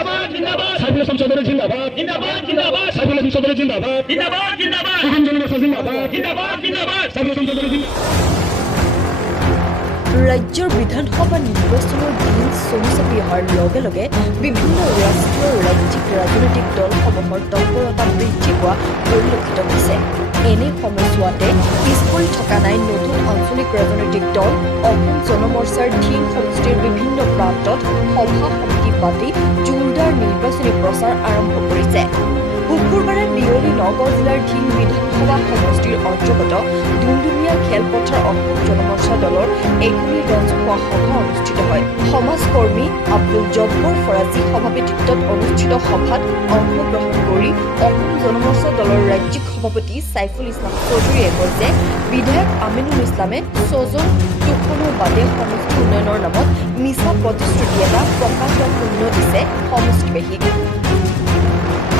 সাইফুল ইসলাম চৌধুৰী জিন্দাবাদ সাইফুল ইসলাম চৌধুৰী জিন্দাবাদ এখন জনমত জিন্দাবাদ সাইফুল ইসলাম চৌধুৰী জিন্দাবাদ। ৰাজ্যৰ বিধানসভা নিৰ্বাচনৰ দিন চলি চাপি অহাৰ লগে লগে বিভিন্ন ৰাষ্ট্ৰীয় ৰাজ্যিক ৰাজনৈতিক দলসমূহৰ তৎপৰতা বৃদ্ধি হোৱা পৰিলক্ষিত হৈছে। এনে সময়ছোৱাতে পিছপৰি থকা নাই নতুন আঞ্চলিক ৰাজনৈতিক দল। অসম জনমৰ্চাৰ ধিং সমষ্টিৰ বিভিন্ন প্ৰান্তত সভা সমিতি পাতি জোৰদাৰ নিৰ্বাচনী প্ৰচাৰ আৰম্ভ কৰিছে। শুকুৰবাৰে বিয়লি নগাঁও জিলাৰ ধিং বিধানসভা সমষ্টিৰ অন্তৰ্গত ডুমডুমীয়া খেলপথাৰ অসম জনমৰ্চা দলৰ এখনি ৰাজহুৱা সভা অনুষ্ঠিত হয়। সমাজকৰ্মী আব্দুল জব্বৰ ফৰাজী সভাপতিত্বত অনুষ্ঠিত সভাত অংশগ্ৰহণ কৰি অসম জনমৰ্চা দলৰ ৰাজ্যিক সভাপতি সাইফুল ইছলাম চৌধুৰীয়ে কয় যে বিধায়ক আমিনুল ইছলামে 6জন তুফানৰ বাদে সমষ্টি উন্নয়নৰ নামত মিছা প্ৰতিশ্ৰুতি এটা প্ৰকাণ্ড শূন্য দিছে সমষ্টিবাসীক।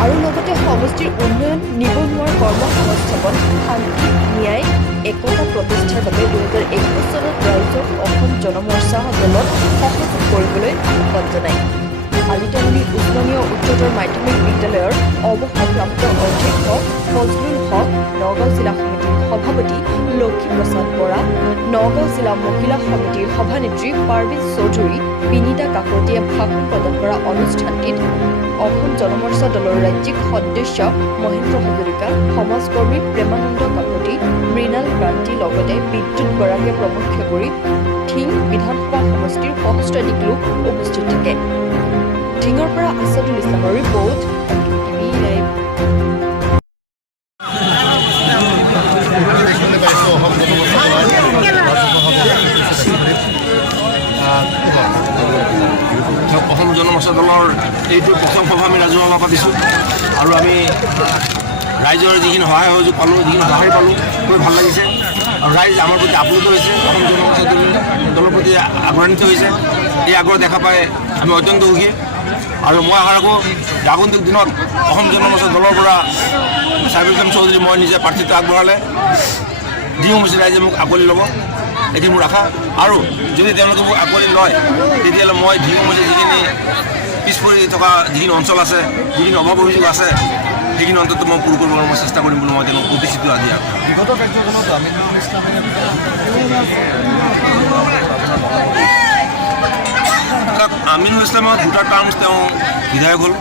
আৰু লগতে সমষ্টিৰ উন্নয়ন, নিবনুৱাৰ কৰ্মসংস্থাপন, শান্তি, ন্যায়, একতা প্ৰতিষ্ঠাৰ বাবে 2021 চনত ৰাইজক অসম জনমৰ্চা দলত সহযোগ কৰিবলৈ আহ্বান জনায়। আলিতামুলি উজনীয় উচ্চতৰ মাধ্যমিক বিদ্যালয়ৰ অৱসৰপ্ৰাপ্ত অধ্যক্ষ ফজলুল হক, নগাঁও জিলা সমিতিৰ সভাপতি লক্ষীপ্ৰসাদ বৰা, নগাঁও জিলা মহিলা সমিতিৰ সভানেত্ৰী পাৰ্বিন চৌধুৰী, বিনীতা কাকতিয়ে ভাষণ প্ৰদান কৰা অনুষ্ঠানটিত অসম জনমৰ্চা দলৰ ৰাজ্যিক সদস্য মহেন্দ্ৰ হাজৰিকা, সমাজকৰ্মী প্ৰেমানন্দ কাকতি, মৃণাল ক্ৰান্তি লগতে বিদ্যুৎ গৰাকীয়ে প্ৰমুখ কৰি ধিং বিধানসভা সমষ্টিৰ সহস্ৰাধিক লোক উপস্থিত থাকে। ধিঙৰ পৰা আছাদুল ইছলামৰ ৰিপৰ্ট, টিভি লাইভ। অসম জনমৰ্চা দলৰ এইটো প্ৰথম সভা আমি ৰাজহুৱা সভা পাতিছোঁ আৰু আমি ৰাইজৰ যিখিনি সহায় সহযোগ পালোঁ, যিখিনি সহায় পালোঁ, খুব ভাল লাগিছে। আৰু ৰাইজ আমাৰ প্ৰতি আপ্লুত হৈছে, অসম জনমৰ্চা দলৰ প্ৰতি আগ্ৰহান্বিত হৈছে। এই আগ্ৰহ দেখা পাই আমি অত্যন্ত সুখী। আৰু মই আশা ৰাখোঁ যে আগন্তুক দিনত অসম জনমৰ্চা দলৰ পৰা সাইফুল ইছলাম চৌধুৰী মই নিজে প্ৰাৰ্থিত্ব আগবঢ়ালে ধিং সমষ্টিৰ ৰাইজে মোক আঁকোৱালি ল'ব, এটি মোৰ আশা। আৰু যদি তেওঁলোকে মোক আঁকোৱালি লয় তেতিয়াহ'লে মই ধিং সমষ্টিৰ যিখিনি পিছপৰি থকা যিখিনি অঞ্চল আছে, যিখিনি অভাৱ অভিযোগ আছে, সেইখিনি অন্তত মই পূৰ কৰিবলৈ মই চেষ্টা কৰিম বুলি মই তেওঁলোক প্ৰতিশ্ৰুতি দিয়া। বিগত কাৰ্যকালত আমিনুল ইছলামৰ 2টা টাৰ্মছ তেওঁ বিধায়ক হ'ল।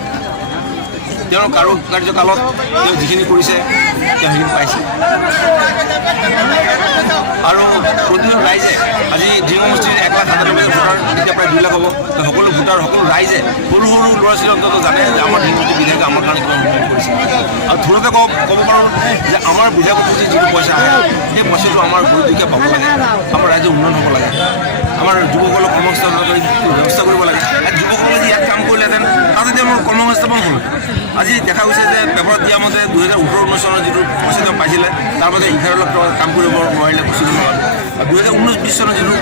তেওঁৰ কাৰ্যকালত তেওঁ যিখিনি কৰিছে তেওঁ সেইখিনি পাইছে। আৰু প্ৰতিজন ৰাইজে আজি ধিং সমষ্টিৰ 1,97,000 ভোটাৰ, এতিয়া প্ৰায় 2 লাখ হ'ব। সকলো ভোটাৰ, সকলো ৰাইজে, সৰু সৰু ল'ৰা ছোৱালী অন্তত জানে যে আমাৰ ধিং সমষ্টিৰ বিধায়কে আমাৰ কাৰণে কিমান উন্নয়ন কৰিছে। আৰু থোৰতে ক'ব পাৰোঁ যে আমাৰ বিধায়কৰ প্ৰতি যিটো পইচা আহে সেই পইচাটো আমাৰ গৰীব দুখীয়া পাব লাগে, আমাৰ ৰাইজৰ উন্নয়ন হ'ব লাগে, আমাৰ যুৱকসকলক কৰ্মসংস্থাপনৰ ব্যৱস্থা কৰিব লাগে। যুৱকসকলে যে ইয়াত কাম কৰিলেহেঁতেন তাতে তেওঁ কৰ্মসংস্থাপন হ'ল। আজি দেখা গৈছে যে পেপাৰত দিয়া মতে 2018-19 চনৰ যিটো পইচা তেওঁ পাইছিলে তাৰ বাবে 11 লাখ টকা কাম কৰিব নোৱাৰিলে পঁচিছ লগত। 2019-20 চনৰ যিটো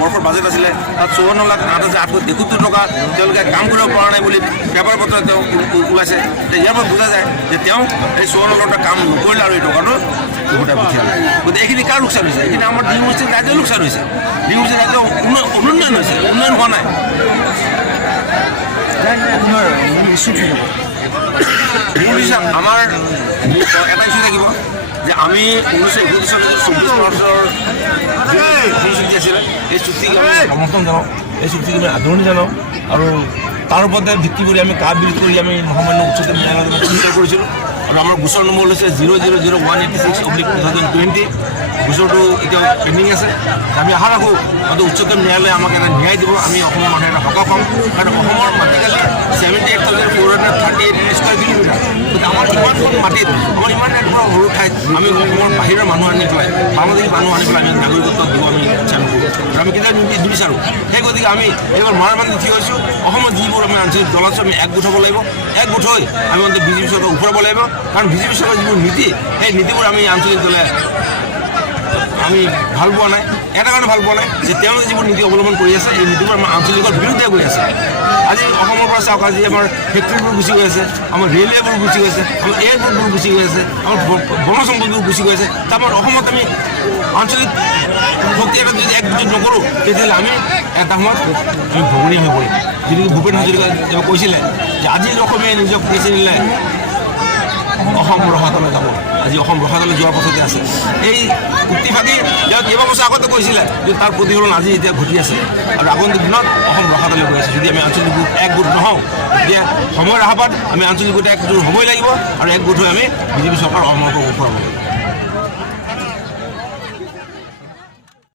বৰ্ষৰ বাজেট আছিলে তাত 54,08,873 টকা তেওঁলোকে কাম কৰিব পৰা নাই বুলি পেপাৰ পত্ৰত তেওঁ ওলাইছে। ইয়াৰ পৰা বুজা যায় যে তেওঁ এই 54 লাখ টকা কাম নকৰিলে আৰু এই টকাটো উভতাই পঠিয়ালে। গতিকে এইখিনি কাৰ লোকচান হৈছে? এইখিনি আমাৰ ধিং সমষ্টিৰ ৰাইজৰ লোকচান হৈছে। ধিং সমষ্টিৰ ৰাইজৰ উন্নয়ন হৈছে, উন্নয়ন হোৱা নাই। আমাৰ এটা ইছ্যু থাকিব যে আমি 1931 চনৰ 24 মাৰ্চৰ চুক্তি আছিলে, এই চুক্তিক আমি সমৰ্থন জনাওঁ, এই চুক্তিক আমি আদৰণি জনাওঁ। আৰু তাৰ ওপৰতে ভিত্তি কৰি আমি কাপ বিল কৰি আমি মহামান্য উচ্চতম ন্যায়ালয়ত চিন্তা কৰিছিলোঁ। আৰু আমাৰ গোচৰ নম্বৰ হৈছে 0000186/2020। গোচৰটো এতিয়া পেণ্ডিং আছে। আমি আশা ৰাখোঁ হয়তো উচ্চতম ন্যায়ালয়ে আমাক এটা ন্যায় দিব, আমি অসমৰ মানুহে এটা সকাহ পাম। কাৰণ অসমৰ মাটিকালি 78,438 স্কুৱাৰ কিলোমিটাৰ। গতিকে আমাৰ ইমানখন মাটিত, আমাৰ ইমান এটা সৰু ঠাইত আমি অসমৰ বাহিৰৰ মানুহ আনি পেলাই, বাংলাদেশী মানুহ আনি পেলাই আমি নাগৰিকত্ব দিব আমি ইচ্ছা নকৰোঁ। আৰু আমি কেতিয়াবা নিবিচাৰোঁ। সেই গতিকে আমি এইবাৰ মৰাণবান্ধি থিয় হৈছোঁ। অসমত যিবোৰ আমি আঞ্চলিক দল আছে আমি একগোট হ'ব লাগিব। একগোট হৈ আমি অন্তত বিজেপি চৰকাৰক ওফৰাব লাগিব। কাৰণ বিজেপি চৰকাৰৰ যিবোৰ নীতি, সেই নীতিবোৰ আমি আঞ্চলিক দলে আমি ভাল পোৱা নাই। এটা কাৰণে ভাল পোৱা নাই যে তেওঁলোকে যিবোৰ নীতি অৱলম্বন কৰি আছে এই নীতিবোৰ আমাৰ আঞ্চলিকৰ বিৰুদ্ধে গৈ আছে। আজি অসমৰ পৰা চাওক, আজি আমাৰ ফেক্টৰীবোৰ গুচি গৈ আছে, আমাৰ ৰেলৱেবোৰ গুচি গৈ আছে, আমাৰ এয়াৰপৰ্টবোৰ গুচি গৈ আছে, আমাৰ বনজ সম্পদবোৰ গুচি গৈ আছে। তাৰপৰা অসমত আমি আঞ্চলিক শক্তি এটা যদি একগোট নকৰোঁ তেতিয়াহ'লে আমি এটা সময়ত আমি ভগনীয়া হৈ পৰিম। যিটো ভূপেন হাজৰিকা তেওঁ কৈছিলে যে আজি অসমীয়াই নিজক বেছি নিলে অসম ৰসাতলে যাব আজি অসম ৰসাতলে যোৱাৰ পথতে আছে এই উক্তিফাকি কেইবাবছৰ আগতে কৈছিলে যে তাৰ প্ৰতিফলন আজি এতিয়া ঘটি আছে আৰু আগন্তুক দিনত অসম ৰসাতলে গৈ আছে যদি আমি আঞ্চলিক গোট একগোট নহওঁ তেতিয়া সময়ৰ আশাবাদ আমি আঞ্চলিক গোট একগোট হ'বই লাগিব আৰু একগোট হৈ আমি বিজেপি চৰকাৰ অসমৰ পৰা উঠোৱাব লাগিব